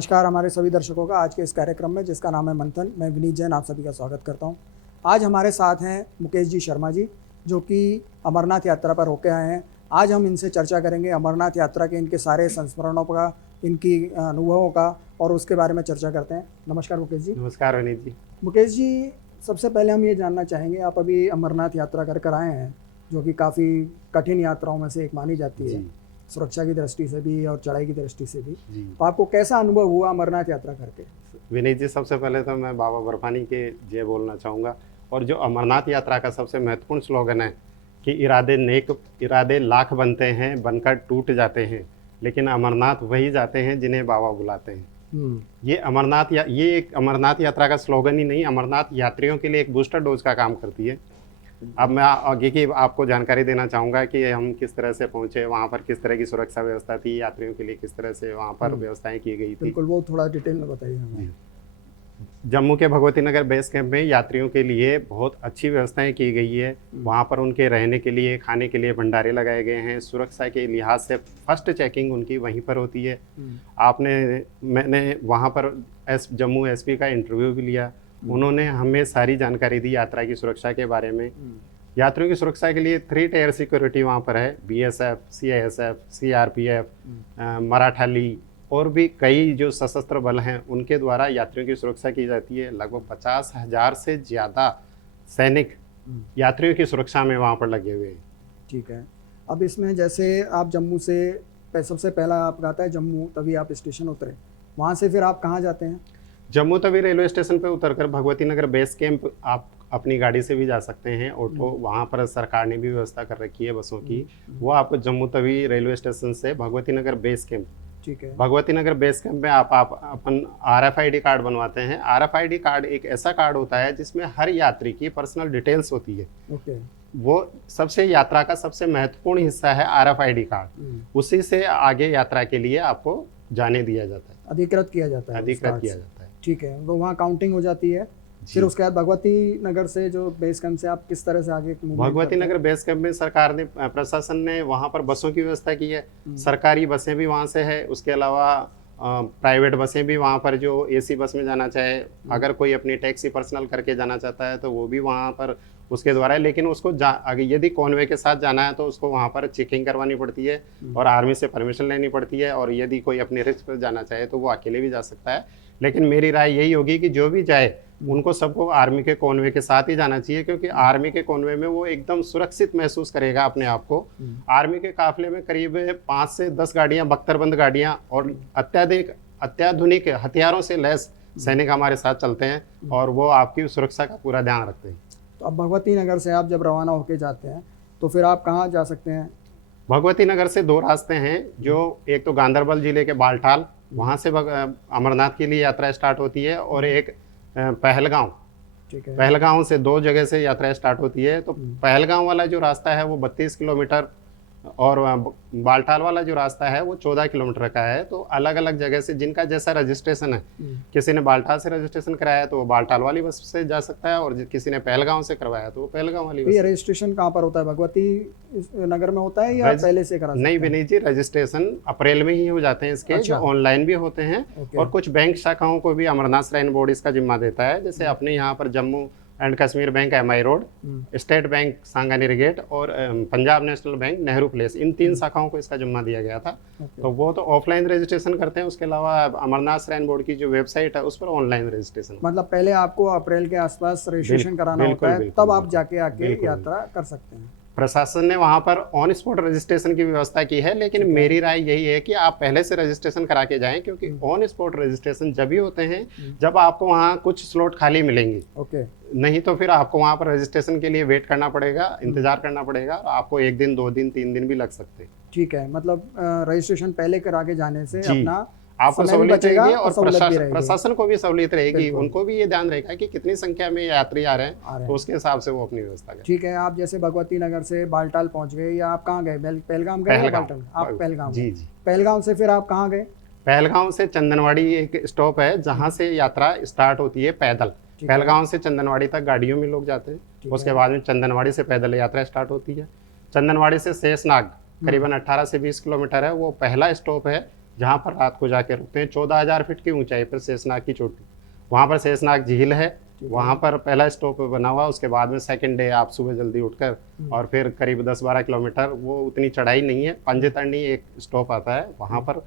नमस्कार हमारे सभी दर्शकों का आज के इस कार्यक्रम में जिसका नाम है मंथन। मैं विनीत जैन आप सभी का स्वागत करता हूं। आज हमारे साथ हैं मुकेश जी शर्मा जी, जो कि अमरनाथ यात्रा पर होके आए हैं। आज हम इनसे चर्चा करेंगे अमरनाथ यात्रा के इनके सारे संस्मरणों का, इनकी अनुभवों का, और उसके बारे में चर्चा करते हैं। नमस्कार मुकेश जी। नमस्कार विनीत जी। मुकेश जी, सबसे पहले हम ये जानना चाहेंगे, आप अभी अमरनाथ यात्रा कर आए हैं, जो कि काफ़ी कठिन यात्राओं में से एक मानी जाती है, सुरक्षा की दृष्टि से भी और चढ़ाई की दृष्टि से भी। तो आपको कैसा अनुभव हुआ अमरनाथ यात्रा करके? विनीत जी, सबसे पहले तो मैं बाबा बर्फानी के जय बोलना चाहूँगा। और जो अमरनाथ यात्रा का सबसे महत्वपूर्ण स्लोगन है कि इरादे लाख बनते हैं, बनकर टूट जाते हैं, लेकिन अमरनाथ वही जाते हैं जिन्हें बाबा बुलाते हैं। ये एक अमरनाथ यात्रा का स्लोगन ही नहीं, अमरनाथ यात्रियों के लिए एक बूस्टर डोज का काम करती है। अब मैं आगे की आपको जानकारी देना चाहूँगा कि हम किस तरह से पहुँचे, वहाँ पर किस तरह की सुरक्षा व्यवस्था थी, यात्रियों के लिए किस तरह से वहाँ पर व्यवस्थाएं की गई थी। बिल्कुल, वो थोड़ा डिटेल में बताइए हमें। जम्मू के भगवती नगर बेस कैंप में यात्रियों के लिए बहुत अच्छी व्यवस्थाएं की गई है। वहाँ पर उनके रहने के लिए, खाने के लिए भंडारे लगाए गए हैं। सुरक्षा के लिहाज से फर्स्ट चेकिंग उनकी वहीं पर होती है। मैंने वहाँ पर जम्मू एसपी का इंटरव्यू भी लिया। उन्होंने हमें सारी जानकारी दी यात्रा की सुरक्षा के बारे में। यात्रियों की सुरक्षा के लिए 3 टायर सिक्योरिटी वहाँ पर है, BSF, CISF, CRPF, मराठाली और भी कई जो सशस्त्र बल हैं उनके द्वारा यात्रियों की सुरक्षा की जाती है। लगभग 50,000 से ज़्यादा सैनिक यात्रियों की सुरक्षा में वहाँ पर लगे हुए हैं। ठीक है। अब इसमें जैसे आप जम्मू से सबसे पहला आप आता है जम्मू, तभी आप स्टेशन उतरे, वहाँ से फिर आप कहाँ जाते हैं? जम्मू तवी रेलवे स्टेशन पर उतरकर भगवती नगर बेस कैंप आप अपनी गाड़ी से भी जा सकते हैं। ऑटो वहाँ पर सरकार ने भी व्यवस्था कर रखी है बसों की। वो आपको जम्मू तवी रेलवे स्टेशन से भगवती नगर बेस कैंप, ठीक है, भगवती नगर बेस कैंप में आप अपन RFID कार्ड बनवाते हैं। RFID कार्ड एक ऐसा कार्ड होता है जिसमें हर यात्री की पर्सनल डिटेल्स होती है। ओके। वो सबसे यात्रा का सबसे महत्वपूर्ण हिस्सा है RFID कार्ड। उसी से आगे यात्रा के लिए आपको जाने दिया जाता है, अधिकृत किया जाता है। ठीक है, तो वहाँ काउंटिंग हो जाती है। फिर उसके बाद भगवती नगर से जो बेस कैंप से आप किस तरह से आगे? भगवती नगर बेस कैंप में सरकार ने, प्रशासन ने वहाँ पर बसों की व्यवस्था की है। सरकारी बसें भी वहाँ से है। उसके अलावा प्राइवेट बसें भी वहाँ पर, जो AC बस में जाना चाहे, अगर कोई अपनी टैक्सी पर्सनल करके जाना चाहता है तो वो भी वहाँ पर उसके द्वारा है। लेकिन उसको यदि कॉन्वे के साथ जाना है तो उसको वहाँ पर चेकिंग करवानी पड़ती है और आर्मी से परमिशन लेनी पड़ती है। और यदि कोई अपने रिस्क पर जाना चाहे तो वो अकेले भी जा सकता है। लेकिन मेरी राय यही होगी कि जो भी जाए उनको सबको आर्मी के कॉन्वे के साथ ही जाना चाहिए, क्योंकि आर्मी के कॉन्वे में वो एकदम सुरक्षित महसूस करेगा अपने आप को। आर्मी के काफिले में करीब 5 से 10 गाड़ियां, बख्तरबंद गाड़ियां और अत्याधुनिक हथियारों से लैस सैनिक हमारे साथ चलते हैं और वो आपकी सुरक्षा का पूरा ध्यान रखते हैं। तो अब भगवती नगर से आप जब रवाना होकर जाते हैं तो फिर आप कहाँ जा सकते हैं? भगवती नगर से 2 रास्ते हैं, जो एक तो गांधरबल जिले के बालटाल, वहाँ से अमरनाथ के लिए यात्रा स्टार्ट होती है, और एक पहलगांव। ठीक है, पहलगांव से 2 जगह से यात्रा स्टार्ट होती है। तो पहलगांव वाला जो रास्ता है वो 32 किलोमीटर और बालटाल वाला जो रास्ता है वो 14 किलोमीटर का है। तो अलग अलग जगह से जिनका जैसा रजिस्ट्रेशन है, किसी ने बालटाल से रजिस्ट्रेशन कराया तो वो बालटाल वाली बस से जा सकता है, और किसी ने पहलगांव से करवाया तो वो पहलगांव वाली बस। ये रजिस्ट्रेशन कहाँ पर होता है? भगवती नगर में होता है या पहले से करा? नहीं विनीत जी, रजिस्ट्रेशन अप्रैल में ही हो जाते हैं इसके। जो ऑनलाइन भी होते हैं और कुछ बैंक शाखाओं को भी अमरनाथ श्राइन बोर्ड इसका जिम्मा देता है। जैसे अपने यहाँ पर Jammu and Kashmir bank MI road, state bank Sanganer gate और Punjab national bank Nehru place, इन 3 शाखाओं को इसका जिम्मा दिया गया था। तो वो तो ऑफलाइन रजिस्ट्रेशन करते हैं। उसके अलावा अमरनाथ श्राइन बोर्ड की जो वेबसाइट है उस पर ऑनलाइन रजिस्ट्रेशन, मतलब पहले आपको अप्रैल के आसपास रजिस्ट्रेशन कराना होता है, तब आप जाके आके यात्रा कर सकते हैं। प्रशासन ने वहाँ पर ऑन स्पॉट रजिस्ट्रेशन की व्यवस्था की है, लेकिन मेरी राय यही है कि आप पहले से रजिस्ट्रेशन करा के जाएं, क्योंकि ऑन स्पॉट रजिस्ट्रेशन जब ही होते हैं जब आपको वहाँ कुछ स्लॉट खाली मिलेंगे। ओके। नहीं तो फिर आपको वहाँ पर रजिस्ट्रेशन के लिए वेट करना पड़ेगा, इंतजार करना पड़ेगा, और आपको 1 दिन 2 दिन 3 दिन भी लग सकते हैं। ठीक है, मतलब रजिस्ट्रेशन पहले करा के जाने से अपना आपको सहूलियत रहेगी और प्रशासन को भी सहूलियत रहेगी। उनको भी ये ध्यान रहेगा कि कितनी संख्या में यात्री आ रहे हैं, तो उसके हिसाब से वो अपनी व्यवस्था करें। ठीक है, आप जैसे भगवती नगर से बालटाल पहुंच गए, या आप कहाँ गए? पहलगाम गए या बालटाल? आप पहलगाम। जी। पहलगाम से फिर आप कहाँ गए? पहलगाम से चंदनवाड़ी एक स्टॉप है जहाँ से यात्रा स्टार्ट होती है पैदल। पहलगाम से चंदनवाड़ी तक गाड़ियों में लोग जाते हैं। उसके बाद में चंदनवाड़ी से पैदल यात्रा स्टार्ट होती है। चंदनवाड़ी से शेषनाग करीबन 18 से 20 किलोमीटर है, वो पहला स्टॉप है जहाँ पर रात को जाके रुकते हैं। 14,000 फीट की ऊंचाई पर शेषनाग की चोटी, वहाँ पर शेषनाग झील है, वहाँ पर पहला स्टॉप बना हुआ। उसके बाद में सेकंड डे आप सुबह जल्दी उठकर और फिर करीब 10-12 किलोमीटर, वो उतनी चढ़ाई नहीं है, पंजतरणी एक स्टॉप आता है वहाँ पर।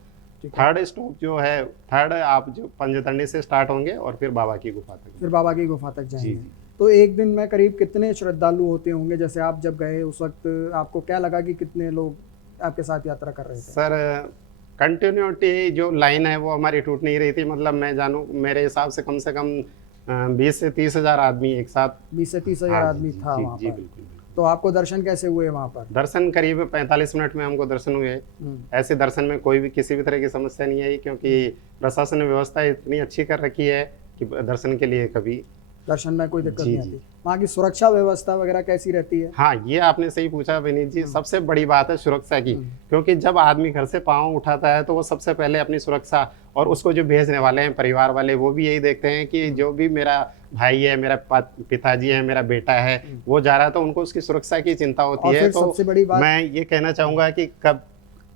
थर्ड स्टॉप जो है, थर्ड आप जो पंजतरणी से स्टार्ट होंगे और फिर बाबा की गुफा तक, फिर बाबा की गुफा तक जाएंगे। जी। तो एक दिन में करीब कितने श्रद्धालु होते होंगे? जैसे आप जब गए उस वक्त आपको क्या लगा कि कितने लोग आपके साथ यात्रा कर रहे थे? सर कंटिन्यूटी जो लाइन है वो हमारी टूट नहीं रही थी। मतलब मैं जानूँ, मेरे हिसाब से कम 20 से 30 हजार आदमी एक साथ, 20 से 30 हजार आदमी था वहाँ जी पर। बिल्कुल। तो आपको दर्शन कैसे हुए वहाँ पर? दर्शन करीब 45 मिनट में हमको दर्शन हुए। ऐसे दर्शन में कोई भी किसी भी तरह की समस्या नहीं आई, क्योंकि प्रशासन ने व्यवस्था इतनी अच्छी कर रखी है कि दर्शन के लिए कभी दर्शन में कोई दिक्कत जी, नहीं आती। वहाँ की सुरक्षा व्यवस्था वगैरह कैसी रहती है? हाँ, ये आपने सही पूछा विनीत जी। सबसे बड़ी बात है सुरक्षा की, क्योंकि जब आदमी घर से पाँव उठाता है तो वो सबसे पहले अपनी सुरक्षा, और उसको जो भेजने वाले हैं परिवार वाले, वो भी यही देखते हैं कि जो भी मेरा भाई है, मेरा पिताजी है, मेरा बेटा है, वो जा रहा है, तो उनको उसकी सुरक्षा की चिंता होती है। तो सबसे बड़ी बात मैं ये कहना चाहूँगा कि कब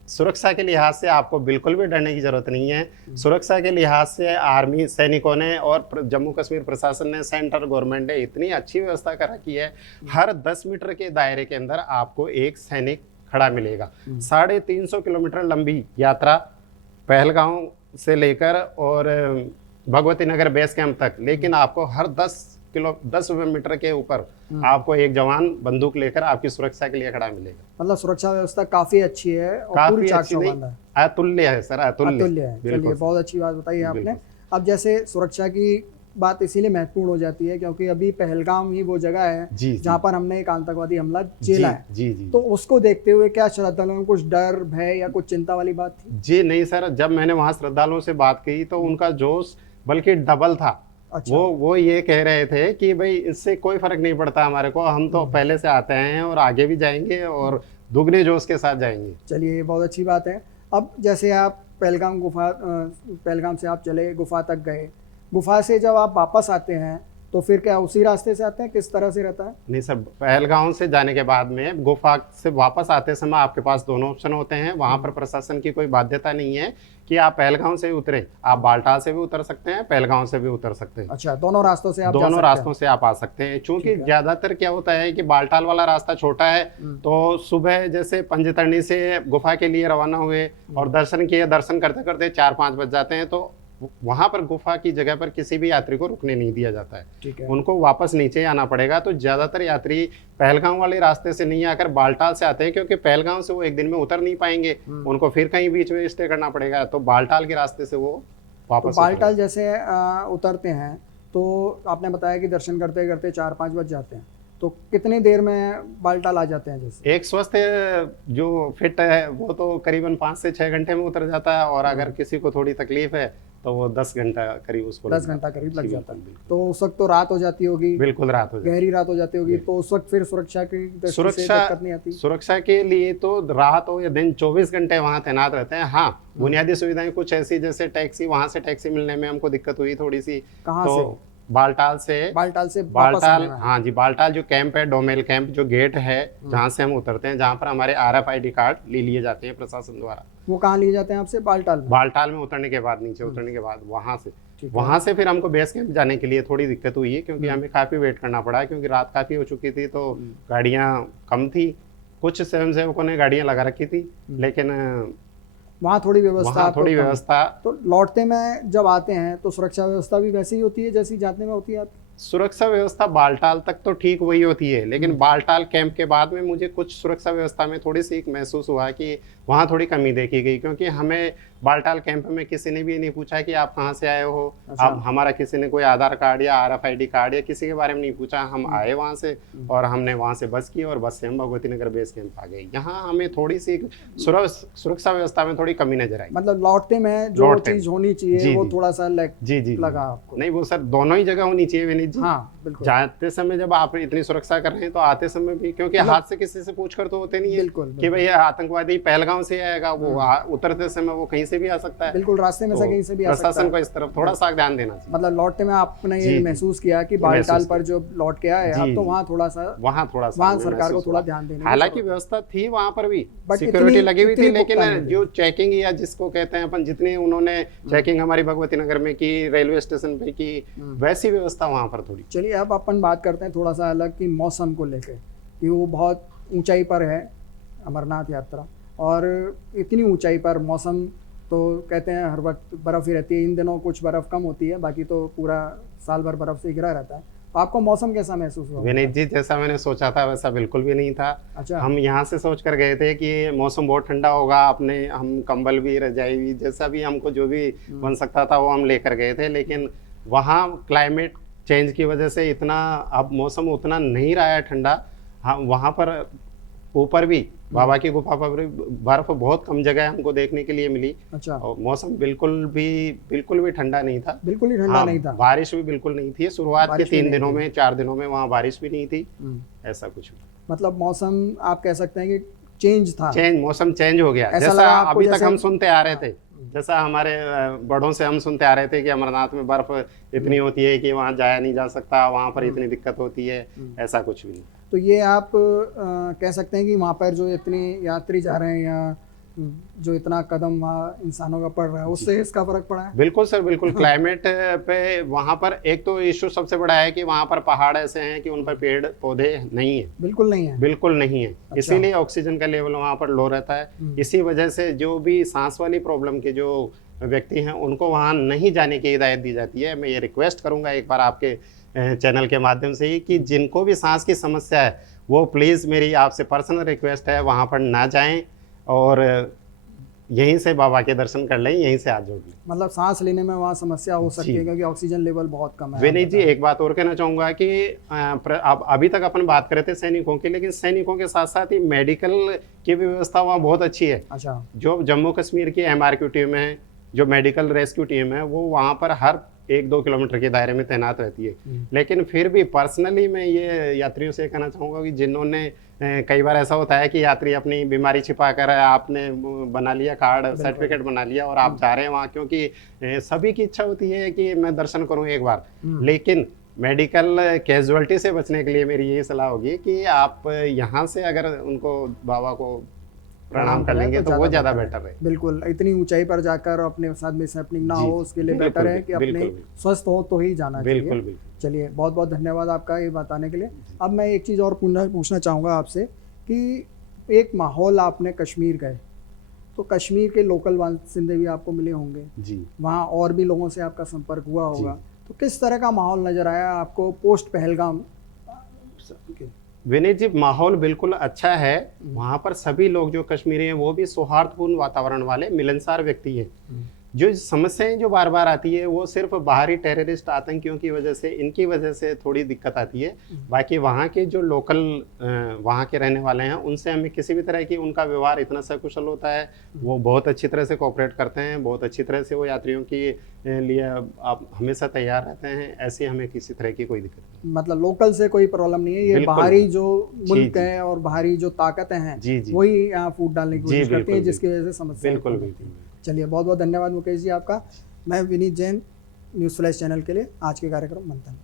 सुरक्षा के लिहाज से आपको बिल्कुल भी डरने की जरूरत नहीं है। सुरक्षा के लिहाज से आर्मी सैनिकों ने और जम्मू कश्मीर प्रशासन ने, सेंट्रल गवर्नमेंट ने इतनी अच्छी व्यवस्था कर रखी है। हर 10 मीटर के दायरे के अंदर आपको एक सैनिक खड़ा मिलेगा। 350 किलोमीटर लंबी यात्रा पहलगांव से लेकर और भगवती नगर बेस कैंप तक, लेकिन आपको हर 10 मीटर के ऊपर आपको एक जवान बंदूक लेकर आपकी सुरक्षा के लिए खड़ा मिलेगा। मतलब सुरक्षा व्यवस्था काफी अच्छी है और काफी पूरी अच्छी नहीं, अतुल्य है सर, अतुल्य है। चलिए, बहुत अच्छी बात बताई आपने। अब जैसे सुरक्षा की बात इसीलिए महत्वपूर्ण हो जाती है क्योंकि अभी पहलगाम ही वो जगह है जहाँ पर हमने एक आतंकवादी हमला झेला है। जी। तो उसको देखते हुए क्या श्रद्धालुओं को कुछ डर, भय या कुछ चिंता वाली बात थी? जी नहीं सर, जब मैंने वहाँ श्रद्धालुओं से बात की तो उनका जोश बल्कि डबल था। अच्छा। वो ये कह रहे थे कि भाई इससे कोई फर्क नहीं पड़ता हमारे को, हम तो पहले से आते हैं और आगे भी जाएंगे और दुगने जोश के साथ जाएंगे। चलिए, बहुत अच्छी बात है। अब जैसे आप पहलगाम से आप चले, गुफा तक गए, गुफा से जब आप वापस आते हैं तो फिर क्या उसी रास्ते से आते हैं? किस तरह से रहता है? नहीं सर, पहलगांव से जाने के बाद में गुफा से वापस आते समय आपके पास दोनों ऑप्शन होते हैं। वहां पर प्रशासन की कोई बाध्यता नहीं है कि आप पहलगांव से उतरे, आप बालटाल से भी उतर सकते हैं, पहलगांव से भी उतर सकते हैं। अच्छा, दोनों रास्तों से आप दोनों रास्तों से आप आ सकते हैं। चूंकि ज्यादातर क्या होता है कि बालटाल वाला रास्ता छोटा है, तो सुबह जैसे पंजतरणी से गुफा के लिए रवाना हुए और दर्शन किए, दर्शन करते करते 4-5 बज जाते हैं, तो वहां पर गुफा की जगह पर किसी भी यात्री को रुकने नहीं दिया जाता है। उनको वापस नीचे आना पड़ेगा। तो ज्यादातर यात्री पहलगांव वाले रास्ते से नहीं आकर बालटाल से आते हैं, क्योंकि पहलगांव से वो एक दिन में उतर नहीं पाएंगे, उनको फिर कहीं बीच में स्टे करना पड़ेगा। तो बालटाल के रास्ते से वो वापस बालटाल जैसे उतरते हैं तो आपने बताया कि दर्शन करते करते 4-5 बज जाते हैं, तो कितनी देर में बालटाल आ जाते हैं? जैसे एक स्वस्थ जो फिट है वो तो करीबन 5 से 6 घंटे में उतर जाता है, और अगर किसी को थोड़ी तकलीफ है तो वो 10 घंटा करीब उसको 10 घंटा करीब लग जाता है। तो उस वक्त तो रात हो जाती होगी? बिल्कुल रात हो जाती, गहरी रात हो जाती होगी। तो उस वक्त फिर सुरक्षा की दृष्टि से दिक्कत नहीं आती? सुरक्षा के लिए तो रात हो या दिन 24 घंटे वहाँ तैनात रहते हैं। हाँ, बुनियादी सुविधाएं कुछ ऐसी, जैसे टैक्सी, वहाँ से टैक्सी मिलने में हमको दिक्कत हुई थोड़ी सी। कहाँ से? बालटाल हाँ जी, बालटाल जो कैंप है, डोमेल कैंप जो गेट है जहाँ से हम उतरते हैं, जहाँ पर हमारे RFID कार्ड ले लिए जाते हैं प्रशासन द्वारा। वो कहाँ लिए जाते हैं आपसे? बालटाल में उतरने के बाद, नीचे उतरने के बाद वहाँ से फिर हमको बेस कैंप जाने के लिए थोड़ी दिक्कत हुई है, क्योंकि हमें काफी वेट करना पड़ा, क्योंकि रात काफी हो चुकी थी, तो गाड़ियाँ कम थी। कुछ स्वयंसेवकों ने गाड़ियाँ लगा रखी थी, लेकिन वहाँ थोड़ी व्यवस्था। तो लौटते में जब आते हैं तो सुरक्षा व्यवस्था भी वैसी ही होती है जैसी जाने में होती है आपकी? सुरक्षा व्यवस्था बालटाल तक तो ठीक वही होती है, लेकिन बालटाल कैंप के बाद में मुझे कुछ सुरक्षा व्यवस्था में थोड़ी सी महसूस हुआ कि वहाँ थोड़ी कमी देखी गई, क्योंकि हमें बालटाल कैंप में किसी ने भी नहीं पूछा कि आप कहाँ से आए हो। अब हमारा किसी ने कोई आधार कार्ड या RFID कार्ड या किसी के बारे में नहीं पूछा। हम आए वहाँ से और हमने वहाँ से बस की और बस से हम भगवती नगर बेस कैंप आ गए। यहाँ हमें थोड़ी सी सुरक्षा व्यवस्था में थोड़ी कमी नजर आई। मतलब लौटते में जो चीज होनी चाहिए वो थोड़ा सा लगा आपको? नहीं, वो सर दोनों ही जगह होनी चाहिए विनीत जी, हाँ बिल्कुल जाते समय जब आप इतनी सुरक्षा कर रहे हैं तो आते समय भी, क्योंकि हाथ से किसी से पूछ कर तो होते नहीं है बिल्कुल कि भाई आतंकवादी पहलगांव से आएगा, वो उतरते समय वो कहीं से भी आ सकता है। बिल्कुल, रास्ते में से तो कहीं से भी आ सकता प्रशासन है। को इस तरफ थोड़ा सा ध्यान देना चाहिए। मतलब लौटते में आपने ये जी, महसूस किया कि महसूस बालटाल किया। पर जो लौट के आए जी, आप, तो जी। वहाँ थोड़ा सा वहाँ सरकार को महसूस थोड़ा हुआ। ध्यान देने की हालांकि जरूरत है। व्यवस्था थी वहां पर भी, बट सिक्योरिटी लगी हुई थी, इतनी पुख्ता नहीं लेकिन थी। जो चेकिंग या जिसको कहते हैं अपन, जितनी उन्होंने चेकिंग हमारी भगवती नगर में की, रेलवे स्टेशन पे की, वैसी व्यवस्था वहां पर थोड़ी। चलिए अब अपन बात करते हैं थोड़ा सा अलग कि मौसम को लेके, कि वो बहुत ऊंचाई पर है अमरनाथ यात्रा, और इतनी ऊंचाई पर मौसम तो कहते हैं हर वक्त बर्फ़ ही रहती है। इन दिनों कुछ बर्फ़ कम होती है, बाकी तो पूरा साल भर बर्फ़ से घिरा रहता है। तो आपको मौसम कैसा महसूस हुआ? विनीत जी, जैसा मैंने सोचा था वैसा बिल्कुल भी नहीं था। अच्छा। हम यहाँ से सोच कर गए थे कि मौसम बहुत ठंडा होगा, अपने हम कंबल भी, रजाई भी, जैसा भी हमको जो भी बन सकता था वो हम लेकर गए थे, लेकिन वहाँ क्लाइमेट चेंज की वजह से इतना अब मौसम उतना नहीं रहा है ठंडा। हाँ, वहाँ पर ऊपर भी बाबा की गुफा पर भी बर्फ बहुत कम जगह हमको देखने के लिए मिली। अच्छा। और मौसम बिल्कुल भी ठंडा नहीं था। बिल्कुल ही ठंडा हाँ, नहीं था। बारिश भी बिल्कुल नहीं थी। शुरुआत के बारिश भी 3 नहीं दिनों थी। में 4 दिनों में वहाँ बारिश भी नहीं थी, ऐसा कुछ भी। मतलब मौसम आप कह सकते हैं कि चेंज था। मौसम चेंज हो गया। ऐसा जैसा लगा आपको अभी तक जैसे- हम सुनते आ रहे थे, जैसा हमारे बड़ों से हम सुनते आ रहे थे कि अमरनाथ में बर्फ इतनी होती है कि वहाँ जाया नहीं जा सकता, वहाँ पर इतनी दिक्कत होती है, ऐसा कुछ भी नहीं। तो ये आप कह सकते हैं कि वहाँ पर जो इतनी यात्री जा रहे हैं, या जो इतना कदम वहाँ इंसानों का पड़ रहा है, उससे इसका फर्क पड़ा है? बिल्कुल सर, बिल्कुल। क्लाइमेट पे वहाँ पर एक तो इशू सबसे बड़ा है कि वहाँ पर पहाड़ ऐसे हैं कि उन पर पेड़ पौधे नहीं है, बिल्कुल नहीं है। बिल्कुल नहीं है। इसीलिए ऑक्सीजन का लेवल वहाँ पर लो रहता है। इसी वजह से जो भी सांस वाली प्रॉब्लम के जो व्यक्ति हैं उनको वहाँ नहीं जाने की हिदायत दी जाती है। मैं ये रिक्वेस्ट करूँगा एक बार आपके चैनल के माध्यम से ही कि जिनको भी सांस की समस्या है वो प्लीज़, मेरी आपसे पर्सनल रिक्वेस्ट है, वहाँ पर ना जाएं और यहीं से बाबा के दर्शन कर लें, यहीं से हाथ जोड़ लें। मतलब सांस लेने में वहाँ समस्या हो सकती है क्योंकि ऑक्सीजन लेवल बहुत कम है। विनीत जी, एक बात और कहना चाहूँगा कि अब अभी तक अपन बात कर रहे थे सैनिकों की, लेकिन सैनिकों के साथ साथ ही मेडिकल की भी व्यवस्था वहाँ बहुत अच्छी है। अच्छा। जो जम्मू कश्मीर की MRQ टीम है, जो मेडिकल रेस्क्यू टीम है, वो वहाँ पर हर 1-2 किलोमीटर के दायरे में तैनात रहती है। लेकिन फिर भी पर्सनली मैं ये यात्रियों से कहना चाहूँगा कि जिन्होंने कई बार ऐसा होता है कि यात्री अपनी बीमारी छिपा कर, आपने बना लिया कार्ड, सर्टिफिकेट बना लिया और आप जा रहे हैं वहाँ, क्योंकि सभी की इच्छा होती है कि मैं दर्शन करूँ एक बार, लेकिन मेडिकल कैजुअलिटी से बचने के लिए मेरी यही सलाह होगी कि आप यहाँ से अगर उनको बाबा को प्रणाम कर लेंगे तो वो ज़्यादा बेटर है। बिल्कुल, इतनी ऊंचाई पर जाकर अपने साथ मिसहैपनिंग ना हो, उसके लिए बिल्कुल, बेटर है कि अपने बिल्कुल। स्वस्थ हो तो ही जाना चाहिए। बिल्कुल बिल्कुल। चलिए, बहुत बहुत धन्यवाद आपका ये बताने के लिए। अब मैं एक चीज़ और पूछना चाहूँगा आपसे कि एक माहौल, आपने कश्मीर गए तो कश्मीर के लोकल बासिंदे भी आपको मिले होंगे जी, वहाँ, और भी लोगों से आपका संपर्क हुआ होगा, तो किस तरह का माहौल नज़र आया आपको पोस्ट पहलगाम? विनीत जी, माहौल बिल्कुल अच्छा है। वहाँ पर सभी लोग जो कश्मीरी हैं वो भी सौहार्दपूर्ण वातावरण वाले, मिलनसार व्यक्ति हैं। जो समस्याएं जो बार बार आती है वो सिर्फ बाहरी टेररिस्ट आतंकियों की वजह से, इनकी वजह से थोड़ी दिक्कत आती है। बाकी वहाँ के जो लोकल वहाँ के रहने वाले हैं उनसे हमें किसी भी तरह की, उनका व्यवहार इतना सकुशल होता है, वो बहुत अच्छी तरह से कोऑपरेट करते हैं, बहुत अच्छी तरह से वो यात्रियों के लिए आप हमेशा तैयार रहते हैं। ऐसी हमें किसी तरह की कोई दिक्कत नहीं। मतलब लोकल से कोई प्रॉब्लम नहीं है, ये बिल्कुल बाहरी नहीं। जो मुल्क है और बाहरी जो ताकतें हैं जी जी, वही यहाँ फूट डालने की जी, कोशिश करती है, बिल्कुल, जिसकी वजह से समस्या बिल्कुल उत्पन्न होती बिल्कुल। है। चलिए, बहुत बहुत धन्यवाद मुकेश जी आपका। मैं Vineet Jain, news flash channel के लिए आज के कार्यक्रम मंथन।